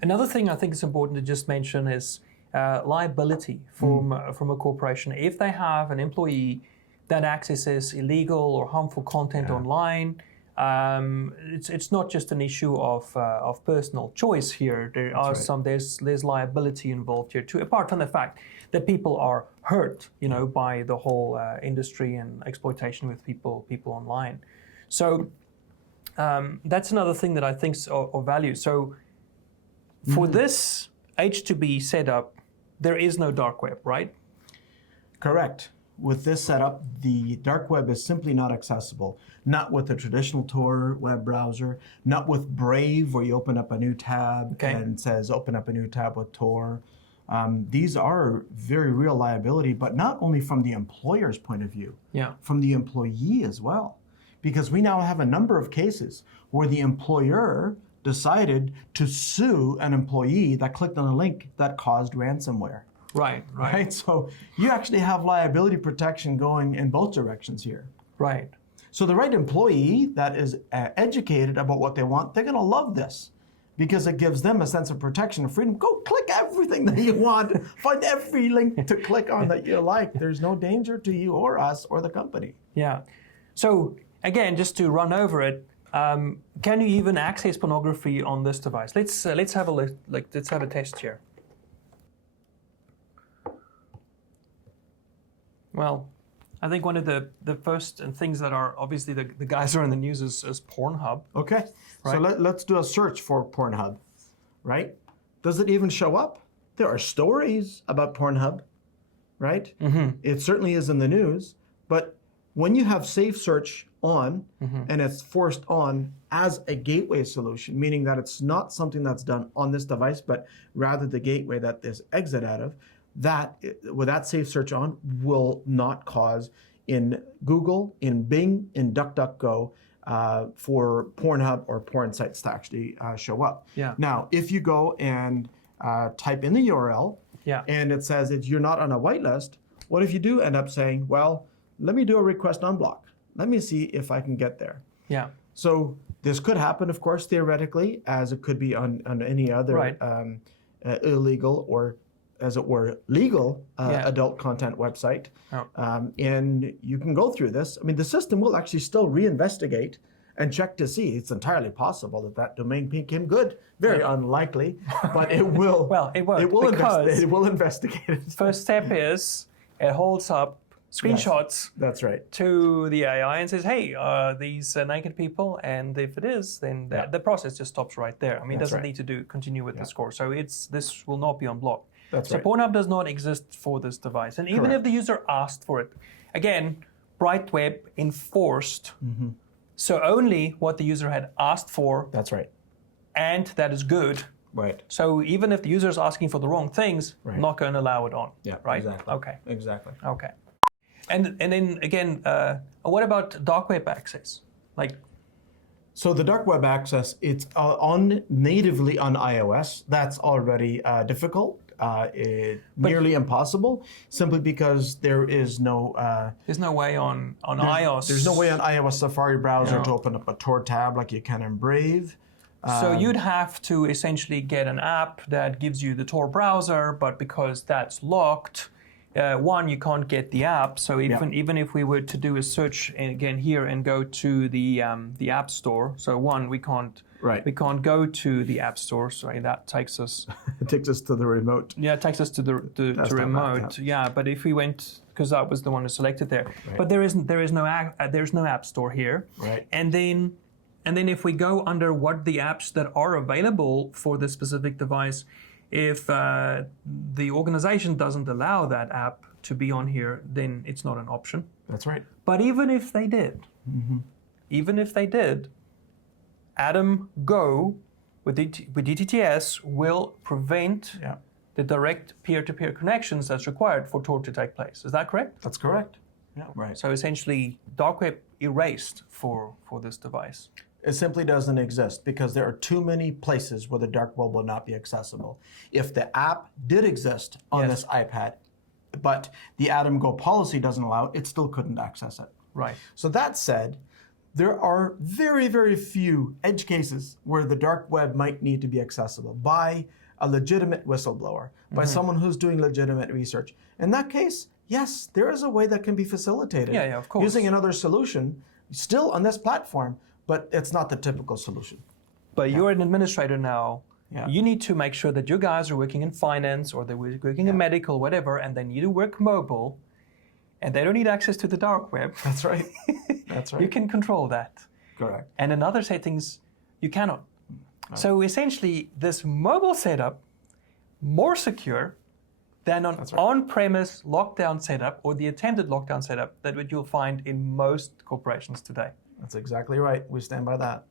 Another thing I think is important to just mention is liability from a corporation. If they have an employee that accesses illegal or harmful content online, it's not just an issue of personal choice here. There are there's liability involved here too. Apart from the fact that people are hurt, by the whole industry and exploitation with people online. So that's another thing that I think is of value. So for this H2B setup, there is no dark web, right? Correct. With this setup, the dark web is simply not accessible. Not with a traditional Tor web browser, not with Brave, where you open up a new tab and says open up a new tab with Tor. These are very real liability, but not only from the employer's point of view, from the employee as well. Because we now have a number of cases where the employer decided to sue an employee that clicked on a link that caused ransomware. Right. So you actually have liability protection going in both directions here. Right. So the right employee that is educated about what they want, they're going to love this because it gives them a sense of protection and freedom. Go click everything that you want. Find every link to click on that you like. There's no danger to you or us or the company. Yeah. So again, just to run over it, can you even access pornography on this device? Let's have a test here. Well, I think one of the first things that are obviously the guys are in the news is Pornhub. Okay, right? So let's do a search for Pornhub, right? Does it even show up? There are stories about Pornhub, right? It certainly is in the news, but when you have safe search on and it's forced on as a gateway solution, meaning that it's not something that's done on this device, but rather the gateway that this exit out of, that with that safe search on will not cause in Google, in Bing, in DuckDuckGo for Pornhub or porn sites to actually show up. Yeah. Now, if you go and type in the URL and it says you're not on a whitelist, what if you do end up saying, well, let me do a request on block. Let me see if I can get there. Yeah. So this could happen, of course, theoretically, as it could be on any other illegal or, as it were, legal adult content website. And you can go through this. I mean, the system will actually still reinvestigate and check to see. It's entirely possible that that domain became good. Very unlikely, but it will. Well, it won't. It will investigate it. First step is it holds up screenshots that's right. to the AI and says, hey, these naked people, and if it is, then the process just stops right there. I mean, it doesn't need to continue with the score. So this will not be unblocked. So Pornhub does not exist for this device. And even if the user asked for it, again, Bright Web enforced, so only what the user had asked for. That's right. And that is good. Right. So even if the user is asking for the wrong things, not going to allow it on. Yeah, right? Exactly. Okay. Exactly. Okay. And then again, what about dark web access? So the dark web access, it's natively on iOS. That's already difficult. Nearly impossible, simply because there is no. There's no way on iOS. There's no way on iOS Safari browser to open up a Tor tab like you can in Brave. So you'd have to essentially get an app that gives you the Tor browser, but because that's locked, one, you can't get the app. So even if we were to do a search again here and go to the App Store, so one, we can't go to the App Store. Sorry, that takes us. It takes us to the remote. Yeah, it takes us to the remote. Yeah, but if we went, because that was the one selected there. But there's no App Store here. Right. And then if we go under what the apps that are available for this specific device, if the organization doesn't allow that app to be on here, then it's not an option. That's right. But even if they did, ADAM Go with DTTS will prevent the direct peer-to-peer connections that's required for Tor to take place. Is that correct? That's correct. Yeah. Right. So essentially, dark web erased for this device. It simply doesn't exist because there are too many places where the dark web will not be accessible. If the app did exist on this iPad, but the ADAM Go policy doesn't allow it, it still couldn't access it. Right. So that said, there are very, very few edge cases where the dark web might need to be accessible by a legitimate whistleblower, by someone who's doing legitimate research. In that case, yes, there is a way that can be facilitated of course. using another solution, still on this platform, but it's not the typical solution. But you're an administrator now. Yeah. You need to make sure that your guys are working in finance or they're working in medical, whatever, and they need to work mobile, and they don't need access to the dark web. That's right. That's right. You can control that. Correct. And in other settings, you cannot. So essentially, this mobile setup, more secure than an on-premise lockdown setup or the attempted lockdown setup that you'll find in most corporations today. That's exactly right. We stand by that.